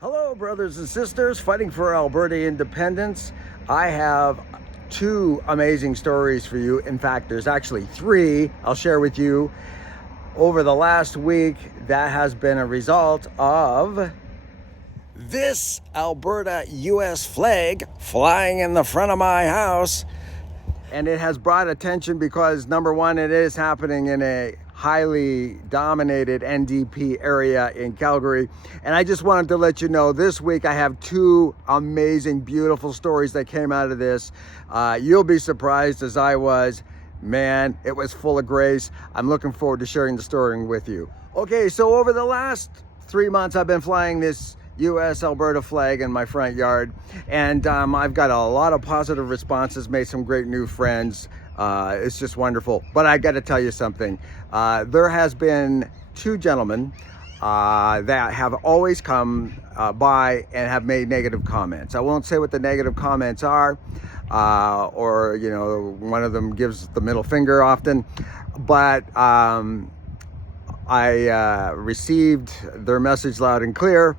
Hello, brothers and sisters fighting for Alberta independence. I have two amazing stories for you. In fact, there's actually three I'll share with you. Over the last week, that has been a result of this Alberta US flag flying in the front of my house. And it has brought attention because, number one, it is happening in a highly dominated NDP area in Calgary. And I just wanted to let you know this week I have two amazing, beautiful stories that came out of this. You'll be surprised as I was. Man, it was full of grace. I'm looking forward to sharing the story with you. Okay, so over the last 3 months, I've been flying this U.S. Alberta flag in my front yard, and I've got a lot of positive responses, made some great new friends. It's just wonderful. But I got to tell you something. There has been two gentlemen that have always come by and have made negative comments. I won't say what the negative comments are, or one of them gives the middle finger often, but I received their message loud and clear.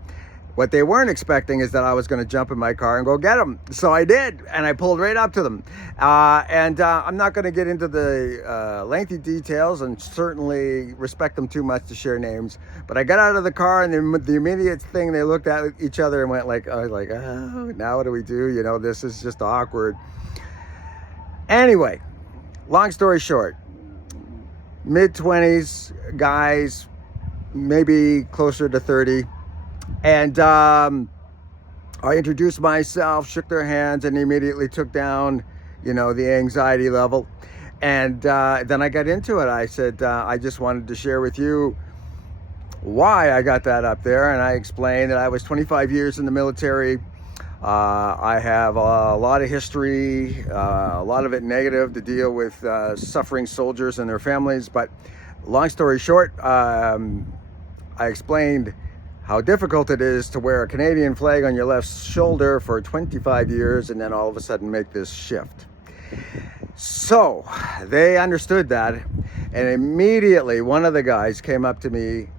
What they weren't expecting is that I was going to jump in my car and go get them. So I did, and I pulled right up to them. I'm not going to get into the lengthy details and certainly respect them too much to share names. But I got out of the car, and the immediate thing, they looked at each other and went oh, now what do we do? This is just awkward. Anyway, long story short, mid-20s guys, maybe closer to 30. And I introduced myself, shook their hands, and immediately took down, the anxiety level. And then I got into it. I said, I just wanted to share with you why I got that up there. And I explained that I was 25 years in the military. I have a lot of history, a lot of it negative, to deal with suffering soldiers and their families. But long story short, I explained how difficult it is to wear a Canadian flag on your left shoulder for 25 years and then all of a sudden make this shift. So they understood that, and immediately one of the guys came up to me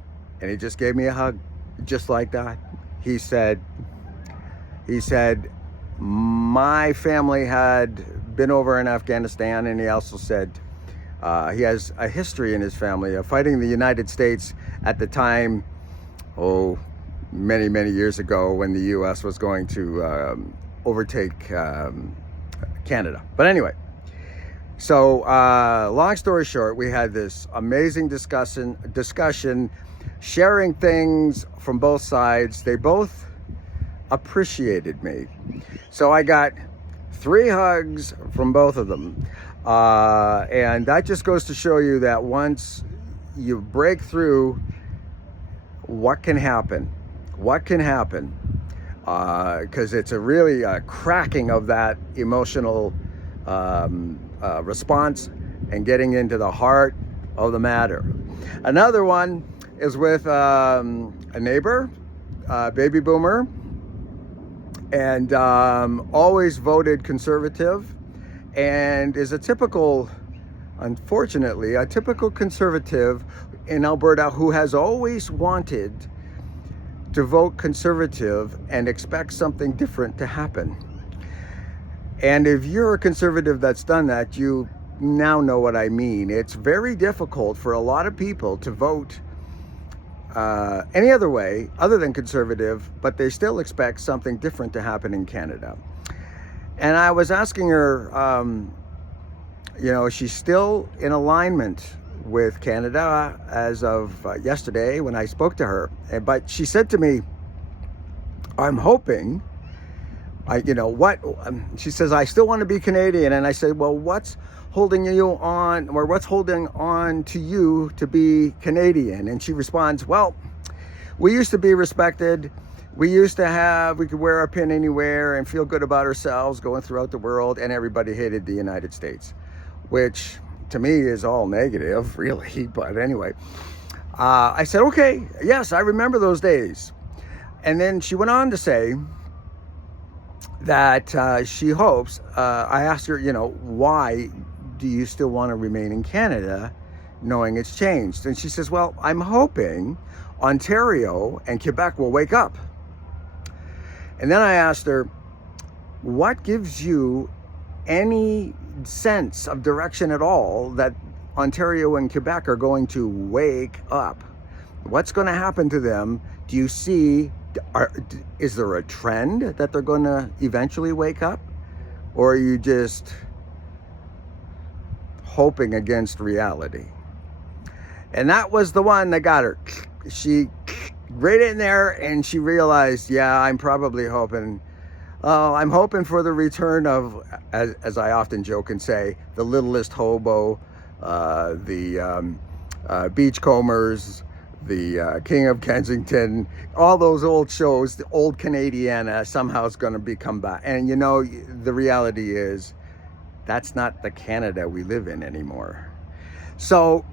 and he just gave me a hug, just like that. He said, my family had been over in Afghanistan, and he also said he has a history in his family of fighting the United States at the time, many, many years ago, when the U.S. was going to overtake Canada. But anyway, so long story short, we had this amazing discussion, sharing things from both sides. They both appreciated me. So I got 3 hugs from both of them. And that just goes to show you that once you break through, what can happen, because it's a really cracking of that emotional response and getting into the heart of the matter. Another one is with a neighbor, baby boomer, and always voted conservative, and is unfortunately a typical conservative in Alberta who has always wanted to vote conservative and expect something different to happen. And if you're a conservative that's done that, you now know what I mean. It's very difficult for a lot of people to vote any other way other than conservative, but they still expect something different to happen in Canada. And I was asking her, she's still in alignment with Canada as of yesterday when I spoke to her. But she said to me, I'm hoping, she says, I still want to be Canadian. And I said, well, what's holding you on, or what's holding on to you to be Canadian? And she responds, well, we used to be respected. We could wear a pin anywhere and feel good about ourselves going throughout the world, and everybody hated the United States, which to me is all negative, really. But anyway, I said, okay, yes, I remember those days. And then she went on to say that she hopes, I asked her, why do you still want to remain in Canada knowing it's changed? And she says, well, I'm hoping Ontario and Quebec will wake up. And then I asked her, what gives you any sense of direction at all that Ontario and Quebec are going to wake up? What's going to happen to them? Do you see, is there a trend that they're going to eventually wake up? Or are you just hoping against reality? And that was the one that got her. She right in there, and she realized, yeah, I'm probably hoping. I'm hoping for the return of, as I often joke and say, the littlest hobo, the beachcombers, the King of Kensington, all those old shows. The old Canadiana somehow is going to become back. And you know, the reality is, that's not the Canada we live in anymore. So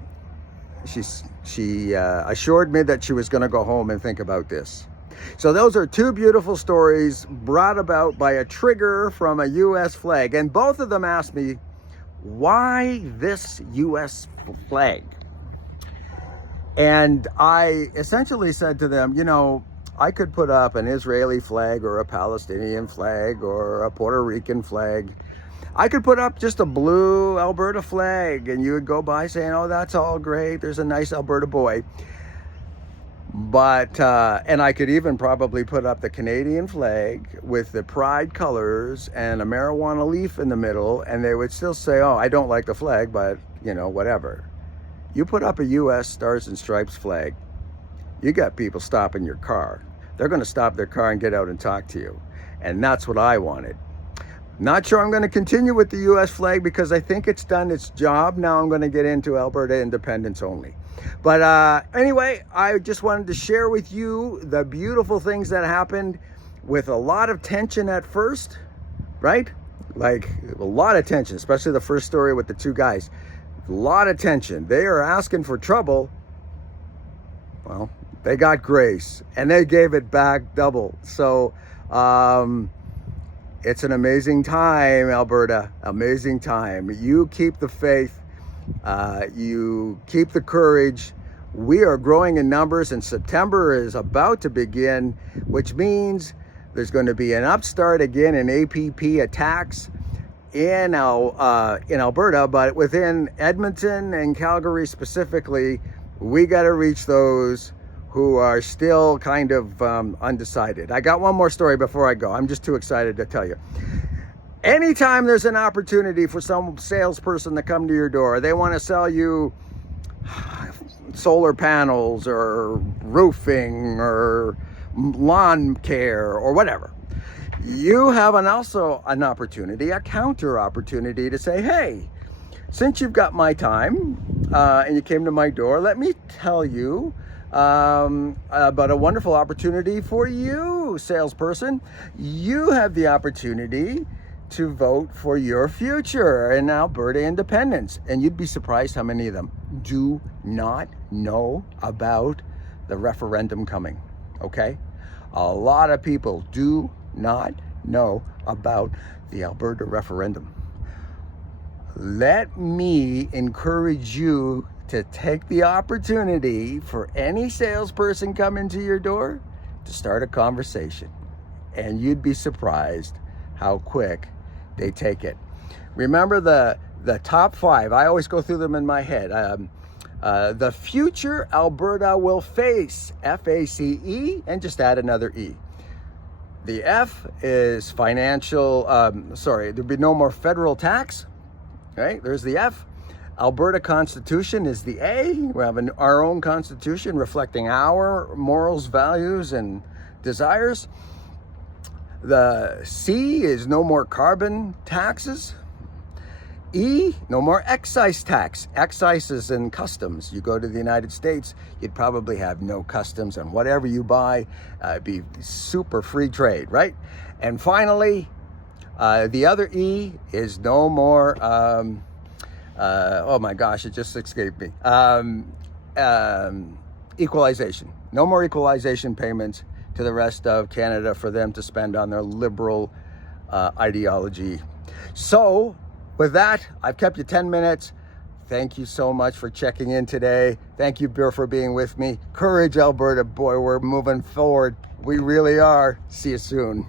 she assured me that she was going to go home and think about this. So those are two beautiful stories brought about by a trigger from a U.S. flag. And both of them asked me, why this U.S. flag? And I essentially said to them, you know, I could put up an Israeli flag or a Palestinian flag or a Puerto Rican flag. I could put up just a blue Alberta flag, and you would go by saying, oh, that's all great. There's a nice Alberta boy. But, and I could even probably put up the Canadian flag with the pride colors and a marijuana leaf in the middle, and they would still say, oh, I don't like the flag, but, you know, whatever. You put up a U.S. Stars and Stripes flag, you got people stopping your car. They're going to stop their car and get out and talk to you. And that's what I wanted. Not sure I'm going to continue with the U.S. flag because I think it's done its job. Now I'm going to get into Alberta independence only. But anyway, I just wanted to share with you the beautiful things that happened with a lot of tension at first, right? Like a lot of tension, especially the first story with the two guys. A lot of tension. They are asking for trouble. Well, they got grace and they gave it back double. So, it's an amazing time, Alberta. Amazing time. You keep the faith. You keep the courage. We are growing in numbers, and September is about to begin, which means there's going to be an upstart again in APP attacks in Alberta, but within Edmonton and Calgary specifically, we got to reach those who are still kind of undecided. I got one more story before I go. I'm just too excited to tell you. Anytime there's an opportunity for some salesperson to come to your door, they want to sell you solar panels or roofing or lawn care or whatever, you have also an opportunity, a counter opportunity to say, hey, since you've got my time and you came to my door, let me tell you about a wonderful opportunity for you, salesperson. You have the opportunity to vote for your future in Alberta independence. And you'd be surprised how many of them do not know about the referendum coming, okay? A lot of people do not know about the Alberta referendum. Let me encourage you to take the opportunity for any salesperson coming to your door to start a conversation. And you'd be surprised how quick they take it. Remember the top 5. I always go through them in my head. The future Alberta will face, FACE, and just add another E. The F is financial, there'll be no more federal tax. Right, there's the F. Alberta Constitution is the A. We have our own constitution reflecting our morals, values, and desires. The C is no more carbon taxes. E, no more excise tax. Excise is in customs. You go to the United States, you'd probably have no customs on whatever you buy. It'd be super free trade, right? And finally, the other E is no more, oh my gosh, it just escaped me. Equalization. No more equalization payments to the rest of Canada for them to spend on their liberal ideology. So with that, I've kept you 10 minutes. Thank you so much for checking in today. Thank you, Beer, for being with me. Courage, Alberta. Boy, we're moving forward. We really are. See you soon.